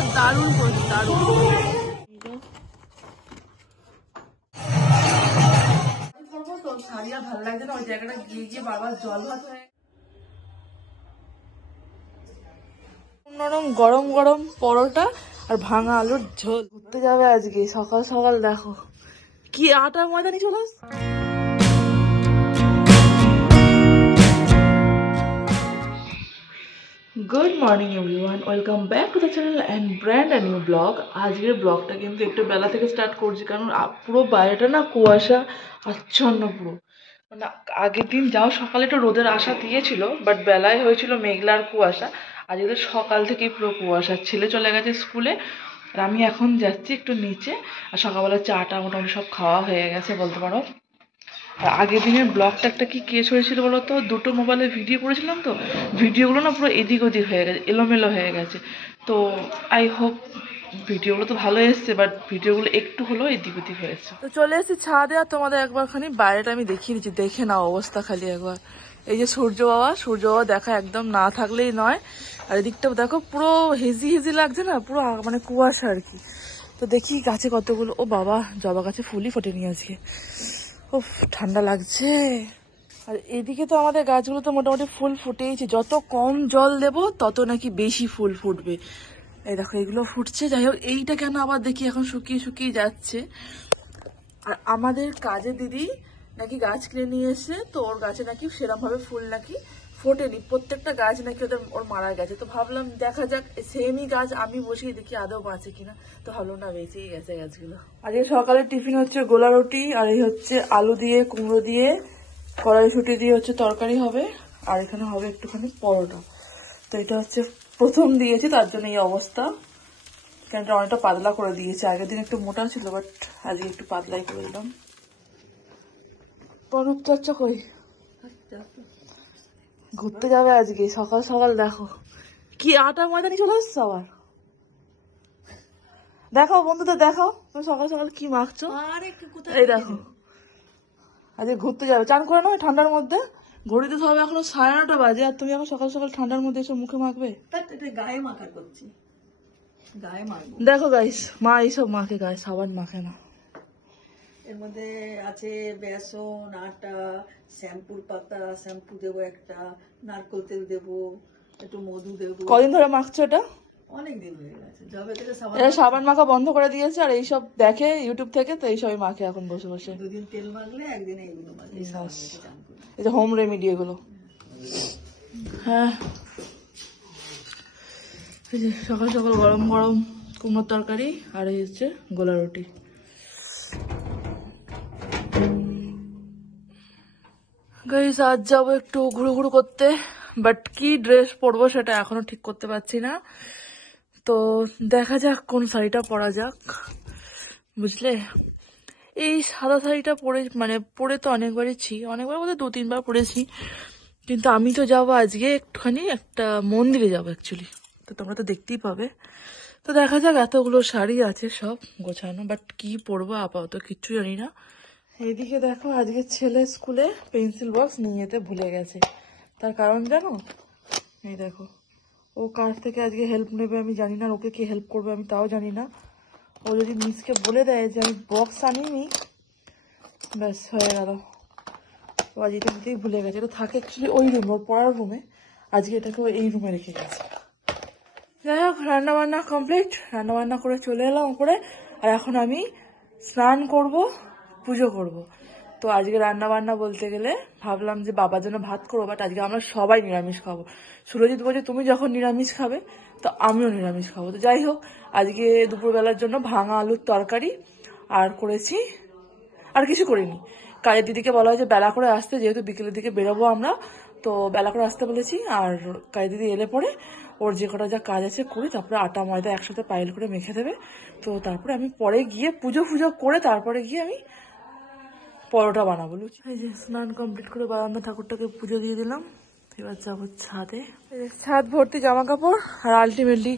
জায়গাটা দারুণ করছে, দারুণ। শাড়ি আর ভালো লাগছে না, ওই জায়গাটা গিয়ে গিয়ে বারবার জল ভাত হয়ে নরম গরম গরম পরোটা আর ভাঙা আলুর ঝোল। ঘুরতে যাবে আজকে সকাল সকাল, দেখো কি আটা ময়দা নিয়ে চলে আসছে। Good morning everyone, welcome back to the channel and brand new blog. আজকের ব্লগটা কিন্তু একটু বেলা থেকে স্টার্ট করছি, কারণ পুরো বাইরেটা না কুয়াশা আচ্ছন্ন পুরো। মানে আগের দিন যাও সকালে একটু রোদের আশা দিয়েছিল, বাট বেলায় হয়েছিল মেঘলা আর কুয়াশা। আজকে সকাল থেকেই পুরো কুয়াশা। ছেলে চলে গেছে স্কুলে আর আমি এখন যাচ্ছি একটু নিচে। আর সকালবেলা চাটা মোটামুটি সব খাওয়া হয়ে গেছে বলতে পারো। আর আগের দিনের ব্লগটা একটা কি কেস হয়েছিল বলো তো, দুটো মোবাইলে ভিডিও করেছিলাম তো, ভিডিওগুলো না পুরো এদিক ওদিক হয়ে গেছে, এলোমেলো হয়ে গেছে। তো আই হোপ ভিডিওগুলো তো ভালো এসছে, বাট ভিডিওগুলো একটু হলেও এদিক ওদিক হয়েছে। তো চলে এসেছি ছাদে, আর তোমাদের একবার খানি বাইরেটা আমি দেখিয়ে দিচ্ছি, দেখে নাও অবস্থা খালি একবার। এই যে সূর্য বাবা দেখা একদম না থাকলেই নয়। আর এদিকটা দেখো পুরো হেজি হেজি লাগছে না, পুরো মানে কুয়াশা আর কি। তো দেখি গাছে কতগুলো, ও বাবা জবা গাছে ফুলই ফোটেনি আজকে, খুব ঠান্ডা লাগছে। আর এদিকে তো আমাদের গাছগুলো তো মোটামুটি ফুল ফুটেইছে, যত কম জল দেব তত নাকি বেশি ফুল ফুটবে। এই দেখো এগুলো ফুটছে, যাই হোক। এইটা কেন আবার দেখি এখন শুকিয়ে শুকিয়ে যাচ্ছে। আর আমাদের কাজে দিদি নাকি গাছ কিনে নিয়ে এসে, তো ওর গাছে নাকি সেরকম ভাবে ফুল নাকি ফোটেনি, প্রত্যেকটা গাছ নাকি ওর মারা গেছে। তো ভাবলাম দেখা যাক সেমই গাছ আমি বসিয়ে দেখি আদৌ বাঁচে কিনা। তো ভালো না, বেঁচেই গেছে গাছগুলো। আজকে সকালে টিফিন হচ্ছে গোলা রুটি, আর এই হচ্ছে আলু দিয়ে কুমড়ো দিয়ে কড়াইশুঁটি দিয়ে হচ্ছে তরকারি হবে, আর এখানে হবে একটুখানি পরোটা। তো এটা হচ্ছে প্রথম দিয়েছি, তার জন্য এই অবস্থা। কেন অনেকটা পাতলা করে দিয়েছে, আগের দিন একটু মোটা ছিল, বাট আজকে একটু পাতলাই করে দিলাম। রূপচর্চা কই, ঘুরতে যাবে আজকে সকাল সকাল, দেখো কি আটা ময়দা নিয়ে চলে আসছে আবার। দেখাও বন্ধুদের, দেখাও তুমি সকাল সকাল কি মাখছো। এই দেখো আজকে ঘুরতে যাবে, চান করে নাও ঠান্ডার মধ্যে। ঘড়িতে তো হবে এখনো 9:30 বাজে, আর তুমি এখন সকাল সকাল ঠান্ডার মধ্যে এসব মুখে মাখবে। গায়ে মাখা করছি, গায়ে মাখবো। দেখো গাইস, মা এইসব মাখে, গায়ে সাবান মাখে না। এর মধ্যে আছে বেসন, আটা, শ্যাম্পুর পাতা, শ্যাম্পু দেবো একটা, নারকেল তেল দেবো, একটু মধু দেবো। কদিন ধরে মাখছো এটা? অনেকদিন হয়ে গেছে, যবে থেকে এটা সাবান মাখা বন্ধ করে দিয়েছে, আর এইসব দেখে ইউটিউব থেকে, তো এইসবই মাখে এখন বসে বসে। দুদিন তেল মাখলে একদিন এইগুলো মাখলে। এই যে হোম রেমিডি এগুলো। হ্যাঁ এই যে সকাল সকাল গরম গরম কুমড়োর তরকারি, আর এই হচ্ছে গোলা রুটি। গাইস আজ যাবো একটু ঘুরু ঘুরু করতে, বাট কি ড্রেস পরবো সেটা এখনো ঠিক করতে পারছি না। তো দেখা যাক কোন শাড়িটা পরা যাক, বুঝলে। এই সাদা শাড়িটা পরে তো অনেকবার বলতে 2-3 বার পরেছি, কিন্তু আমি তো যাবো আজকে একটুখানি একটা মন্দিরে যাবো অ্যাকচুয়ালি, তো তোমরা তো দেখতেই পাবে। তো দেখা যাক, এতগুলো শাড়ি আছে সব গোছানো, বাট কি পরবো আপাতত কিচ্ছু জানি না। এইদিকে দেখো আজকে ছেলে স্কুলে পেন্সিল বক্স নিয়ে যেতে ভুলে গেছে। তার কারণ জানো, এই দেখো ও কার থেকে আজকে হেল্প নেবে আমি জানি না, ওকে কে হেল্প করবে আমি তাও জানি না। ও যদি মিসকে বলে দেয় যে আমি বক্স আনিনি, ব্যাস হয়ে গেল। ও আজ এটা নিতেই ভুলে গেছে। এটা থাকে অ্যাকচুয়ালি ওই রুমে, ওর পড়ার রুমে, আজকে এটাকে এই রুমে রেখে গেছে। যাই হোক, রান্নাবান্না কমপ্লিট, রান্নাবান্না করে চলে এলাম উপরে। আর এখন আমি স্নান করব, পুজো করব। তো আজকে রান্না বান্না বলতে গেলে ভাবলাম যে বাবার জন্য ভাত করবো, বাট আজকে আমরা সবাই নিরামিষ খাবো। সুরজিৎ বলছে তুমি যখন নিরামিষ খাবে তো আমিও নিরামিষ খাবো। তো যাই হোক, আজকে দুপুরবেলার জন্য ভাঙা আলুর তরকারি আর করেছি, আর কিছু করিনি। কাজের দিদিকে বলা হয়েছে বেলা করে আসতে, যেহেতু বিকেলের দিকে বেরোবো আমরা, তো বেলা করে আসতে বলেছি। আর কাজের দিদি এলে পরে ওর যে কটা যা কাজ আছে করি, তারপরে আটা ময়দা একসাথে পাইল করে মেখে দেবে। তো তারপরে আমি পরে গিয়ে পুজো করে তারপরে গিয়ে আমি পরোটা বানাবো, লুচি। এই যে স্নান কমপ্লিট করে বারান্দা ঠাকুরটাকে পুজো দিয়ে দিলাম। এবার যাবো ছাদে, ছাদ ভর্তি জামা কাপড়। আর আলটিমেটলি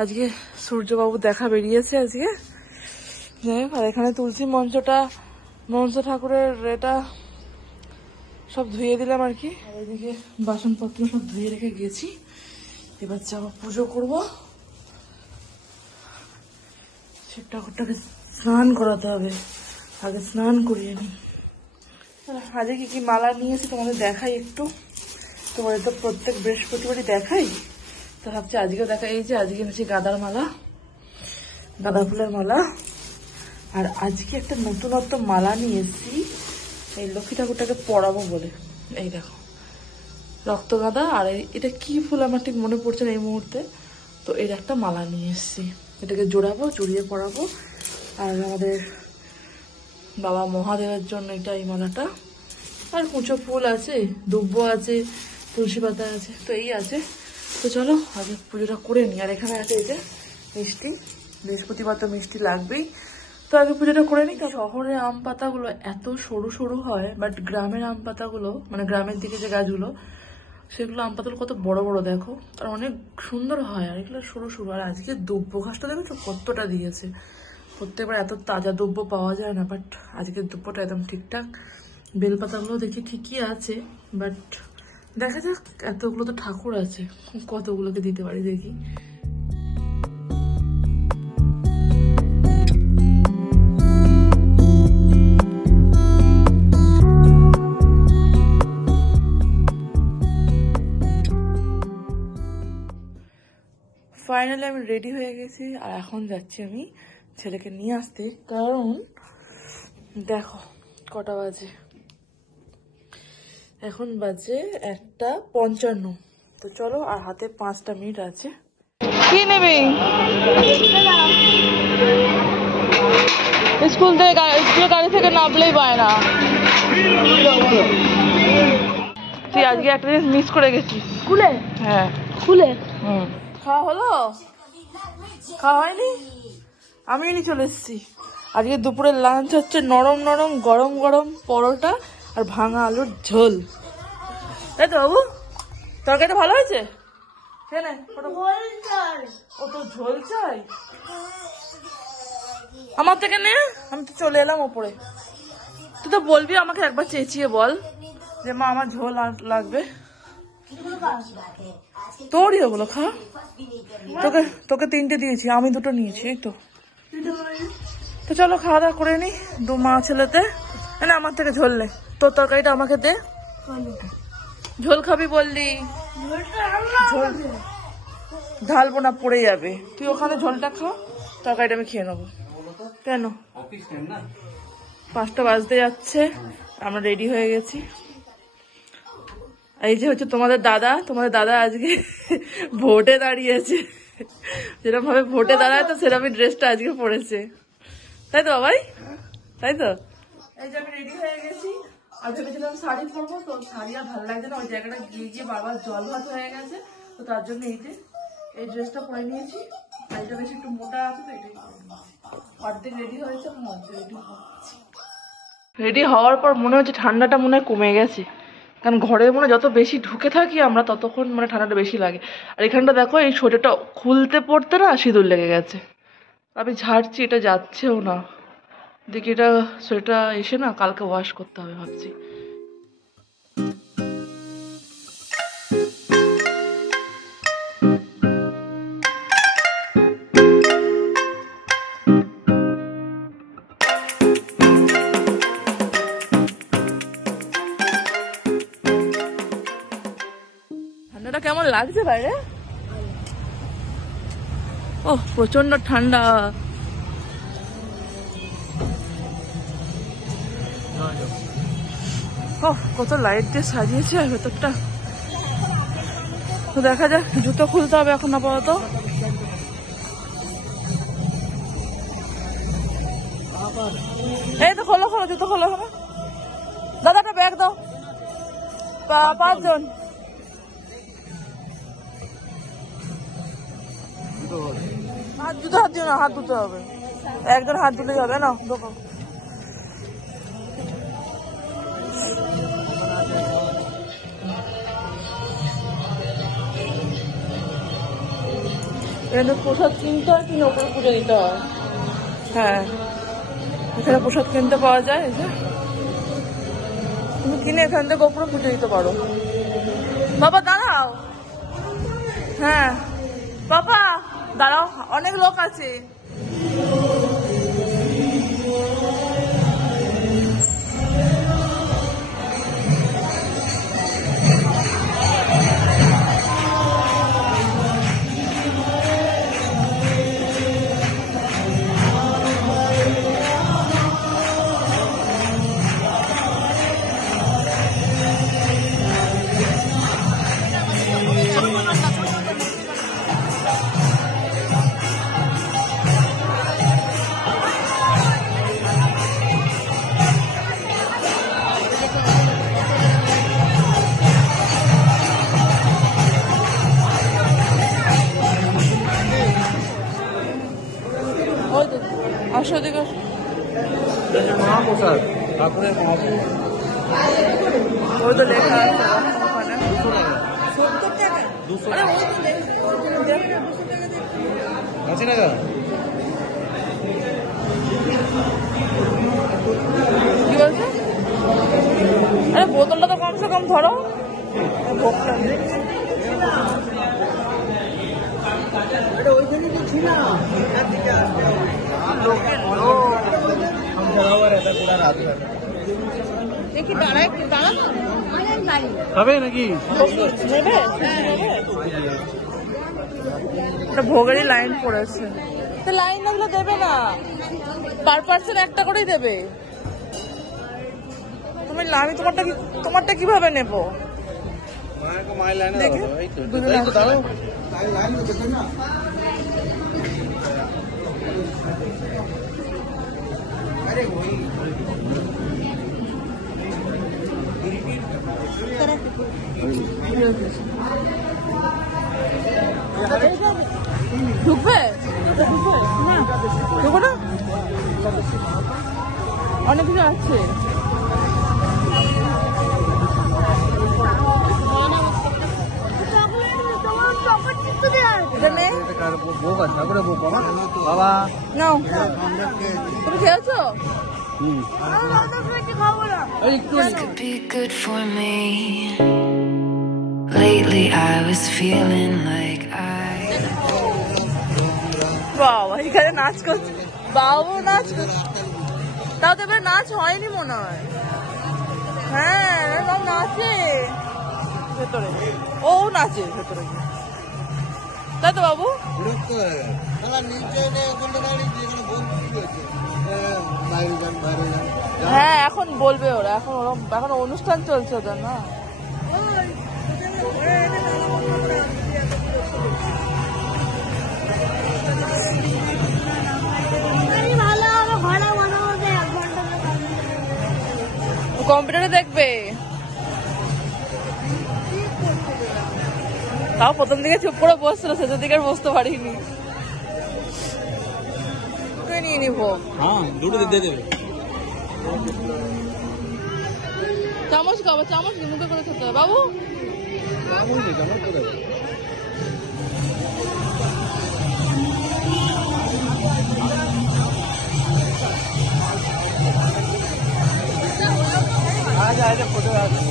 আজকে সূর্যবাবু দেখা বেরিয়েছে আজকে। যাই হোক, আর এখানে তুলসী মঞ্চ ঠাকুরের এটা সব ধুয়ে দিলাম আর কি। আর এদিকে বাসনপত্র সব ধুয়ে রেখে গেছি, এবার যাবো পুজো করবো। ঠাকুরটাকে স্নান করাতে হবে, আগে স্নান করিয়ে নি। আজকে কি কি মালা নিয়েছি তোমাদের দেখাই একটু, তোমাদের তো প্রত্যেক বৃহস্পতিবারই দেখাই, তো ভাবছি আজকেও দেখাই। এই যে আজকে এনেছি গাঁদার মালা, গাঁদা ফুলের মালা। আর আজকে একটা নতুনত্ব মালা নিয়ে এসেছি এই লক্ষ্মী ঠাকুরটাকে পরাবো বলে। এই দেখো রক্তগাঁদা, আর এটা কি ফুল আমার ঠিক মনে পড়ছে না এই মুহূর্তে। তো এর একটা মালা নিয়ে এসেছি, এটাকে জোড়াবো, জড়িয়ে পরাবো। আর আমাদের বাবা মহাদেবের জন্য এটা এই মালাটা। আর কুঁচো ফুল আছে, দুব্ব আছে, তুলসী পাতা আছে, তো এই আছে। তো চলো আগে পুজোটা করে নিই। আর এখানে আছে এই যে মিষ্টি, বৃহস্পতিবার তো মিষ্টি লাগবেই, তো আগে পুজোটা করে নিই। শহরের আম পাতাগুলো এত সরু সরু হয়, বাট গ্রামের আম পাতাগুলো, মানে গ্রামের দিকে যে গাছগুলো, সেগুলো আম পাতাগুলো কত বড় বড় দেখো, আর অনেক সুন্দর হয়। আর এগুলো সরু সরু। আর আজকে দুব্ব ঘাসটা দেখো কতটা দিয়েছে। প্রত্যেকবার এত তাজা দুব্ব পাওয়া যায় না, বাট আজকের দুব্বটা একদম ঠিকঠাক। বেলপাতাগুলো দেখি ঠিকই আছে, বাট দেখা যাক। এতগুলো তো ঠাকুর আছে, কতগুলোকে দিতে পারি দেখি। ফাইনালি আমি রেডি হয়ে গেছি, আর এখন যাচ্ছি আমি ছেলেকে নিয়ে আসতে। কারণ দেখো কটা বাজে, এখন বাজে 1:55। তো চলো, আর হাতে 5টা মিনিট আছে। কি নেবে? স্কুলের গাড়ি থেকে নামলেই পায় না। তুই আজকে একটা জিনিস মিস করে গেছিস। স্কুলে? হ্যাঁ স্কুলে। খাওয়া হলো? খাওয়া হয়নি? আমি নিয়ে চলে এসেছি। আজকে দুপুরের লাঞ্চ হচ্ছে নরম নরম গরম গরম পরোটা আর ভাঙা আলুর ঝোল, তাই তো বাবু? তরকারিটা ভালো হয়েছে? ও তো ঝোল চাই আমার থেকে নে। আমি তো চলে এলাম ওপরে। তুই তো বলবি আমাকে একবার চেঁচিয়ে বল যে মা আমার ঝোল লাগবে। তোরই ওগুলো খা। তোকে তোকে 3টে দিয়েছি, আমি 2টো নিয়েছি। এই তো। তো চলো খাওয়া দাওয়া করে নি। 2 মা ছেলেতে। না আমার থেকে ঝোল নে, তোর তরকারিটা আমাকে দে। ঝোল খাবি বললি? ঝোল ঢালবো না, পড়ে যাবে। তুই ওখানে ঝোলটা খা, তরকারিটা আমি খেয়ে নেবো। কেন? 5টা বাজতে যাচ্ছে, আমরা রেডি হয়ে গেছি। এই যে হচ্ছে তোমাদের দাদা আজকে ভোটে দাঁড়িয়েছে। যেরকম ভাবে ভোটে দাঁড়ায় তো সেরকমই ড্রেসটা আজকে পরেছে, তাই তো বাবাই? তাই তো। এই যে আমি রেডি হয়ে গেছি, আর ভেবেছিলাম শাড়ি পরবো, তো শাড়ি আর ভালো লাগছে না। ওই জায়গাটা গিয়ে গিয়ে বারবার জল ভাত হয়ে গেছে, তো তার জন্য এই ড্রেসটা পরে নিয়েছি। শাড়িটা বেশি একটু মোটা আছে, তো এটাই পরে নিয়েছি। অর্ধেক রেডি হয়েছে, রেডি হওয়ার পর মনে হচ্ছে ঠান্ডাটা মনে হয় কমে গেছে। কারণ ঘরে মনে যত বেশি ঢুকে থাকি আমরা, ততক্ষণ মানে ঠান্ডাটা বেশি লাগে। আর এখানটা দেখো, এই সোয়েটারটা খুলতে পড়তে না সিঁদুর লেগে গেছে। আমি ঝাড়ছি, এটা যাচ্ছেও না। দেখি এটা সোয়েটার এসে না কালকে ওয়াশ করতে হবে ভাবছি। ঠান্ডাটা কেমন লাগছে বাইরে? ও প্রচন্ড ঠান্ডা। ও কত লাইট দিয়ে সাজিয়েছে ভেতরটা। তো দেখা যাক, জুতো খুলতে হবে এখন আপাতত। এই তো খোলো খোলো, জুতো খোলো। দাদাটা ব্যাগ দাও। 5 জন। হাত দিও না, হাত ধুতে হবে। একজন হাত ধুলেই হবে না। দেখো এখানে প্রসাদ কিনতে হয়, কিনে ওপরে পুজো দিতে হয়। হ্যাঁ, এখানে প্রসাদ কিনতে পাওয়া যায়। তুমি কিনে এখান থেকে ওপরে পুজো দিতে পারো। বাবা দাঁড়াও। হ্যাঁ বাবা দাঁড়াও, অনেক লোক আছে। আসো দিকে মহাপ্রসাদ ঠাকুরের মহাপ্রসাদ ওই তো লেখা আছে ওখানে 200 টাকা আছে টাকা কি বলছে? আরে বোতলটা তো কমসে কম ধরো। ভোগটা ওইখানে তো ছিলাম দেখি দাঁড়ায় দাঁড়ানো হবে নাকি নেবে? একটা ভোগেরই লাইন পড়েছে, তো লাইন লাগলে দেবে না, পার পার্সন একটা করেই দেবে। তুমি আমি তোমারটা কিভাবে নেবো? দেখি দুজনে দাঁড়াও ঢুকবে ঢুকো না, অনেক কিছু আছে। বাবা নাও, তুমি খেয়েছো? This could be good for me. Lately I was feeling like বাবা এখানে নাচ করছে, বাবু নাচ করছে, তাও তো এবার নাচ হয়নি মনে হয়। হ্যাঁ নাচে ভেতরে, ও নাচে ভেতরে, তাই তো বাবু? হ্যাঁ এখন বলবে ওরা, এখন অনুষ্ঠান চলছে ওদের না। কম্পিউটারে দেখবে, তাও প্রথম দিকে চুপ করে বসছিল, শেষের দিকে আর বসতে পারিনি। নিয়ে নিবো, হ্যাঁ দুটো দিয়ে দেবে। চামচ খাবো, চামচ মুখে করে খেতে হবে বাবু। ফটো আছে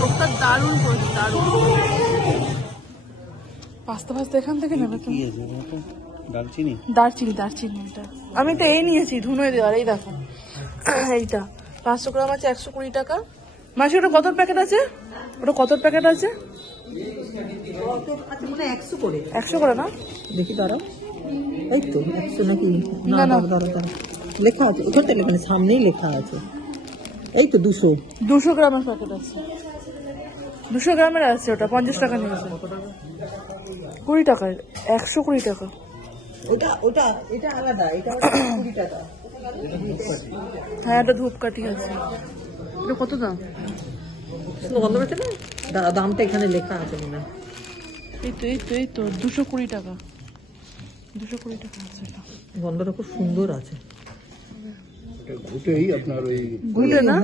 লোকটা দারুণ করেছে, দারুণ। পাস্তা ফাস্তা এখান থেকে নেবে তো? দারচিনি দারচিনি এটা আমি তো এই নিয়েছি ধুনোয় দেওয়ার। এই দেখো এইটা 500 গ্রাম আছে 120 টাকা। মাসি ওটা কত প্যাকেট আছে? ওটা কত প্যাকেট আছে? 100 করে না? দেখি দাঁড়াও, এই তো 100 নাকি? না না লেখা আছে ওখানে, লেখা সামনেই লেখা আছে। এই তো 200 গ্রামের প্যাকেট আছে, 200 গ্রামের আছে। ওটা 50 টাকা নিয়েছে। 20 টাকা, 120 টাকা। ওটা এটা আলাদা, এটা 20 টাকা। হ্যাঁ একটা ধূপকাঠি আছে। এটা কত দাম? বন্ধ করছে না, দামটা এখানে লেখা আছে মনে হয়। এই তো 220 টাকা, 220 টাকা আছে। এটা গন্ধটা খুব সুন্দর আছে। ঘুটেই আপনার ওই ঘুটে না,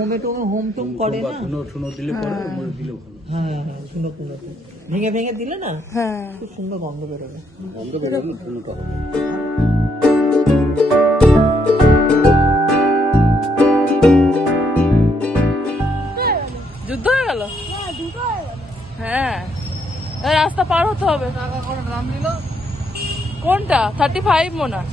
হোম টোম করে না, শুনো দিলে পরে দিলে ভালো। হ্যাঁ হ্যাঁ, নতুন নতুন ভেঙে ভেঙে দিলে না হ্যাঁ খুব সুন্দর গন্ধ বেরোবে। বন্ধ বেরোলো ফুলটা হবে। যুদ্ধ হয়ে গেল। হ্যাঁ এই রাস্তা পার হতে হবে। কোনটা 35 মনে হয়।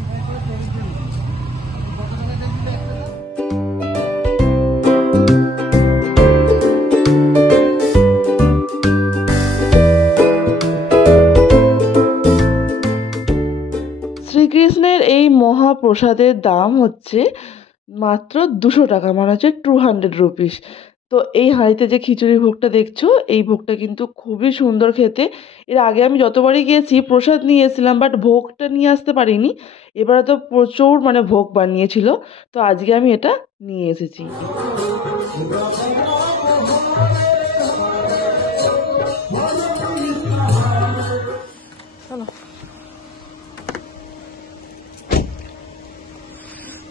শ্রীকৃষ্ণের এই মহাপ্রসাদের দাম হচ্ছে মাত্র 200 টাকা, মানে হচ্ছে 200 রুপিস। তো এই হাঁড়িতে যে খিচুড়ি ভোগটা দেখছো, এই ভোগটা কিন্তু খুবই সুন্দর খেতে। এর আগে আমি যতবারই গিয়েছি প্রসাদ নিয়ে এসেছিলাম, বাট ভোগটা নিয়ে আসতে পারিনি। এবারে তো প্রচুর মানে ভোগ বানিয়েছিল, তো আজকে আমি এটা নিয়ে এসেছি। চলো,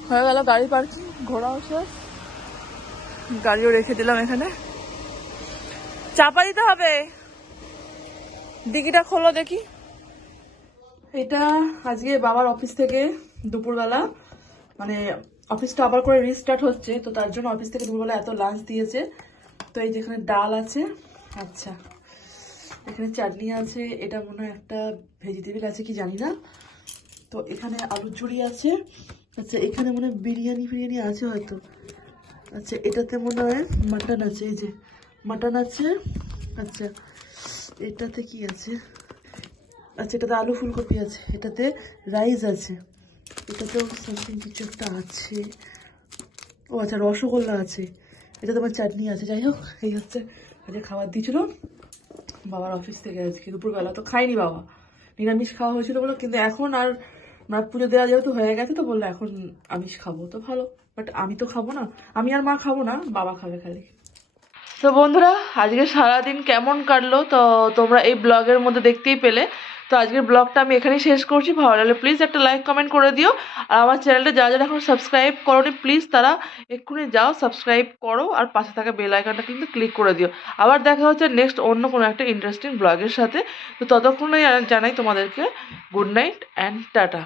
হয়ে গেল গাড়ি পার্কিং, ঘোড়া শেষ, গাড়িও রেখে দিলাম এখানে। চাপা দিতে হবে, ডিকিটা খোলো দেখি। এটা আজকে বাবার অফিস থেকে দুপুরবেলা, মানে অফিসটা আবার করে রিস্টার্ট হচ্ছে, তো তার জন্য অফিস থেকে দুপুরবেলা এত লাঞ্চ দিয়েছে। তো এই যেখানে ডাল আছে, আচ্ছা এখানে চাটনি আছে, এটা মনে হয় একটা ভেজিটেবল আছে কি জানি না। তো এখানে আলুর ঝুড়ি আছে, আচ্ছা এখানে মনে হয় বিরিয়ানি ফিরিয়ানি আছে হয়তো। আচ্ছা এটাতে মনে হয় মাটন আছে, এই যে মাটন আছে। আচ্ছা এটাতে কি আছে, আচ্ছা এটাতে আলু ফুলকপি আছে, এটাতে রাইস আছে, এটাতেও সামথিং কিছু একটা আছে। ও আচ্ছা রসগোল্লা আছে, এটা তোমার চাটনি আছে। যাই হোক, এই হচ্ছে আজকে খাবার দিয়েছিল বাবার অফিস থেকে আজকে দুপুরবেলা। তো খাইনি বাবা, নিরামিষ খাওয়া হয়েছিল বলে, কিন্তু এখন আর মা পুজো দেওয়া যেহেতু হয়ে গেছে, তো বললো এখন আমিষ খাবো, তো ভালো। বাট আমি তো খাবো না, আমি আর মা খাবো না, বাবা খাবে খালি। তো বন্ধুরা, আজকে সারাদিন কেমন কাটলো তো তোমরা এই ব্লগের মধ্যে দেখতেই পেলে। তো আজকের ব্লগটা আমি এখানেই শেষ করছি। ভালো লাগলে প্লিজ একটা লাইক কমেন্ট করে দিও। আর আমার চ্যানেলটা যারা যারা এখন সাবস্ক্রাইব করোনি, প্লিজ তারা এক্ষুনি যাও সাবস্ক্রাইব করো, আর পাশে থাকা বেল আইকনটা কিন্তু ক্লিক করে দিও। আবার দেখা হচ্ছে নেক্সট অন্য কোনো একটা ইন্টারেস্টিং ব্লগের সাথে। তো ততক্ষণে জানাই তোমাদেরকে গুড নাইট অ্যান্ড টাটা।